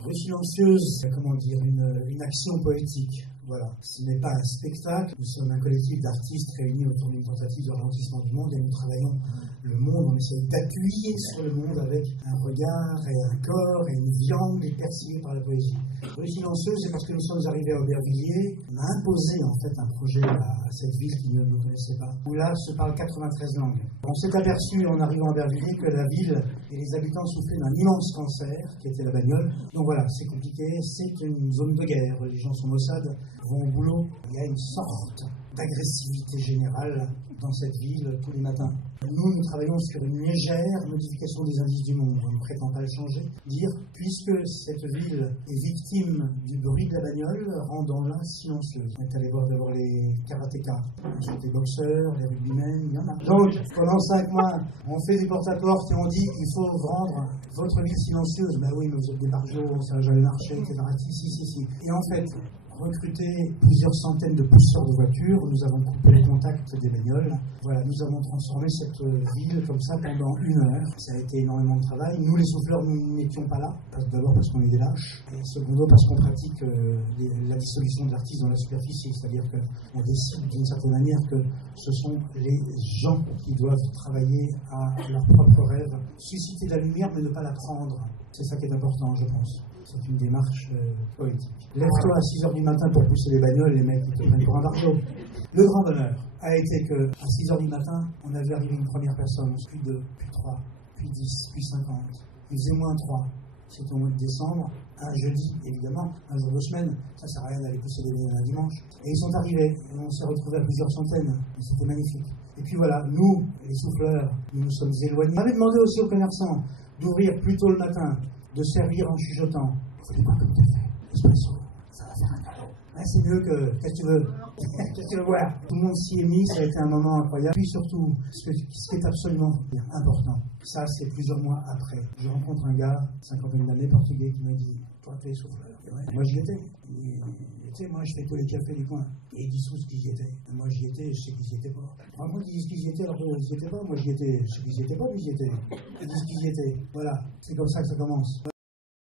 Rue silencieuse, comment dire, une action poétique. Voilà, ce n'est pas un spectacle, nous sommes un collectif d'artistes réunis autour d'une tentative de ralentissement du monde et nous travaillons le monde, on essaie d'appuyer sur le monde avec un regard et un corps et une viande percée par la poésie. Rue silencieuse, c'est parce que nous sommes arrivés à Aubervilliers, on a imposé en fait un projet à cette ville qui ne nous connaissait pas, où là se parle 93 langues. On s'est aperçu en arrivant à Aubervilliers que la ville et les habitants souffraient d'un immense cancer qui était la bagnole. Donc voilà, c'est compliqué, c'est une zone de guerre, les gens sont maussades, vont au boulot, il y a une sorte d'agressivité générale dans cette ville tous les matins. Nous travaillons sur une légère modification des indices du monde. On ne prétend pas le changer. Dire, puisque cette ville est victime du bruit de la bagnole, rendons-la silencieuse. On est allé voir d'abord les karatékas, ensuite les boxeurs, les rugbymen, il y en a. Donc, pendant 5 mois, on fait du porte-à-porte et on dit, il faut rendre votre ville silencieuse. Ben oui, mais vous êtes des barjots, ça n'a jamais marché, etc. Si. Et en fait, recruté plusieurs centaines de pousseurs de voitures, nous avons coupé les contacts des bagnoles. Voilà, nous avons transformé cette ville comme ça pendant 1 heure. Ça a été énormément de travail. Nous, les souffleurs, nous n'étions pas là. D'abord parce qu'on est des lâches, et secondo parce qu'on pratique la dissolution de l'artiste dans la superficie. C'est-à-dire qu'on décide d'une certaine manière que ce sont les gens qui doivent travailler à leur propre rêve, susciter la lumière mais ne pas la prendre. C'est ça qui est important, je pense. C'est une démarche poétique. Lève-toi à 6h du matin pour pousser les bagnoles, les mecs ils te prennent pour un barjot. Le grand bonheur a été qu'à 6h du matin, on avait arrivé une première personne, puis 2, puis 3, puis 10, puis 50. Il faisait -3. C'était au mois de décembre, un jeudi, évidemment, un jour de semaine. Ça sert à rien d'aller pousser les bagnoles un dimanche. Et ils sont arrivés, et on s'est retrouvés à plusieurs centaines. Et c'était magnifique. Et puis voilà, nous, les souffleurs, nous nous sommes éloignés. On avait demandé aussi aux commerçants d'ouvrir plus tôt le matin, de servir en chuchotant. Vous voulez pas comme café, espresso, ça va faire un cadeau. Ouais, c'est mieux que, qu'est-ce que tu veux qu'est-ce que tu veux voir? Tout le monde s'y est mis, ça a été un moment incroyable. Puis surtout, ce qui est absolument important, ça c'est plusieurs mois après. Je rencontre un gars, 50 d'années, portugais, qui m'a dit, toi t'es souffleur. Ouais, moi j'y étais. Tu sais, moi je fais tous les cafés du coin. Et ils disent tous qu'ils y étaient. Moi j'y étais, je sais qu'ils y étaient pas. Vraiment ils disent qu'ils y étaient alors qu'ils y étaient pas. Moi j'y étais, je sais qu'ils y étaient pas, mais j'y étais. Ils disent qu'ils y étaient. Voilà, c'est comme ça que ça commence.